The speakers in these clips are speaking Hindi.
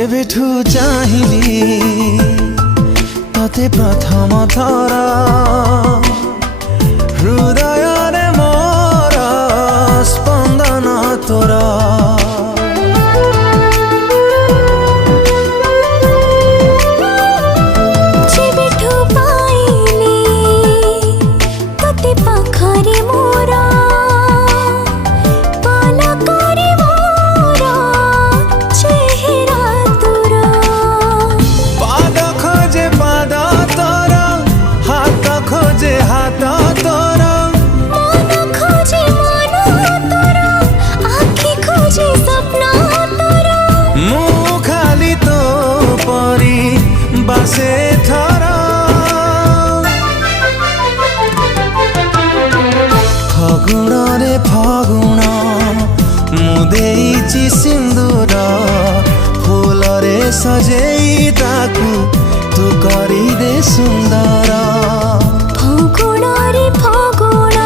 जेबेठू चाहिली तते प्रथम थर हृदय रे मोर स्पंदन तोर जेबेठू पाइली तते पाखरे मोर पलकरे मोर चेहरा तोर पाद खोजे पाद तोर हाथ खोजे हाथ तोर मन खोजे मन तोर आँखि खोजे सपना तोर मु खाली तो परी बासे थर फगुण रे फगुण मु देइछि सिंदूर फूल रे सजेई ताकू तू करी दे सुंदर फगुण रे फगुण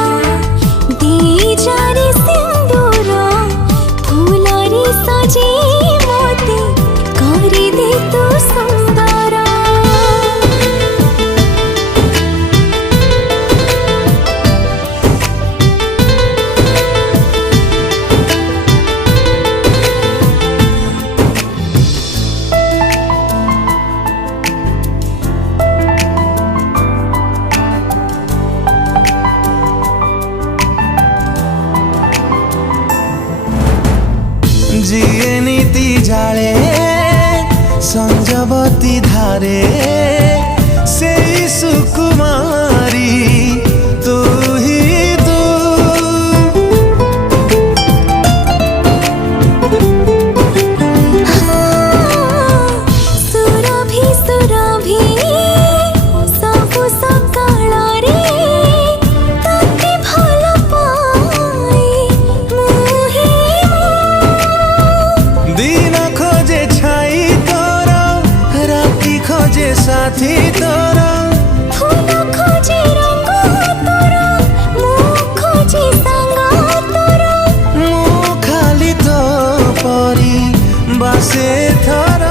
देई जारे सिंदूर फूल रे सजे मोते करी दे तू सुंदर जिए नीति जाले संजवती धारे से सुकुमारी तू ही तू सुरभि सुरभि सबु सकाळ रे तते भल पाए मुहि दिन खोजे छाई तोर राति खोजे साथी तोर फूल खोजे रंग तोर मुख खोजे संग तोर मु खाली तो परी बासे थर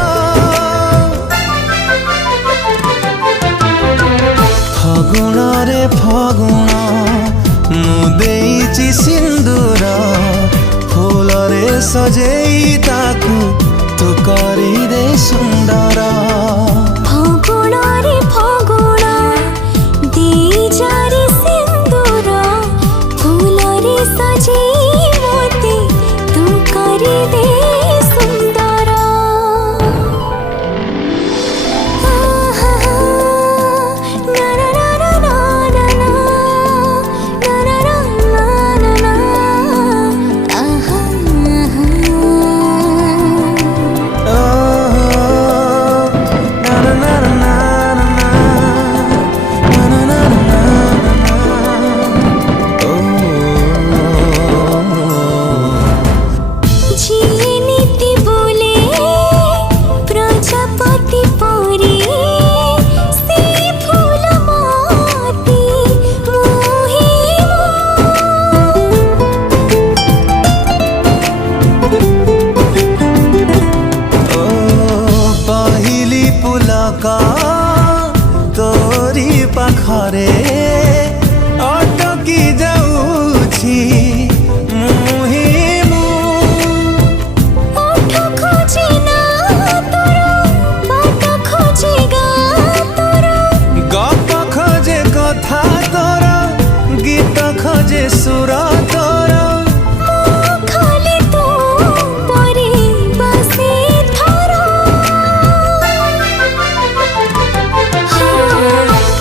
फगुण रे फगुण मु देइछि सिंदूर फूल रे सजेई ताकू तू करी दे सुंदर फगुण रे फगुण देई जारे सिंदूर फूल रे सजे मोते तू करी दे सुंदर आहा ना ना ना ना ना ना ना ना ना ना आहा जिए नीति बोले प्रजापति परी से फूल मोती मोहि पहिली पुलका तोरी पाखरे अटकी जाऊछि मुहि मु ओठ खोजे ना तोर बात खोजे गा तोर गप खोजे कथा तोर गीत खोजे सुर तोर खाली तू परी बसे थर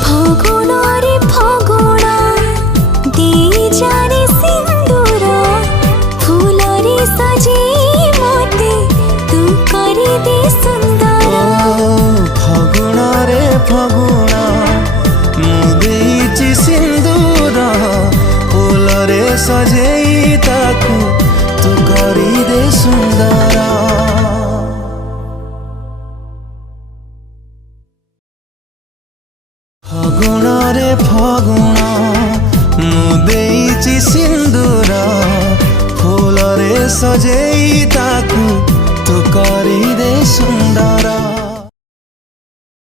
फगुण रे फगुण देई जारे सिंदूर फूल रे सजे मोते तू करी दे सुंदर फगुण रे फगुण मु देइछि सिंदूर फूल रे सजेई ताकू तू करी दे सुंदर फगुण रे फगुण मु देइछि सिंदूर फूल रे सजेई ताकू ତୁ କରିଦେ ସୁନ୍ଦର।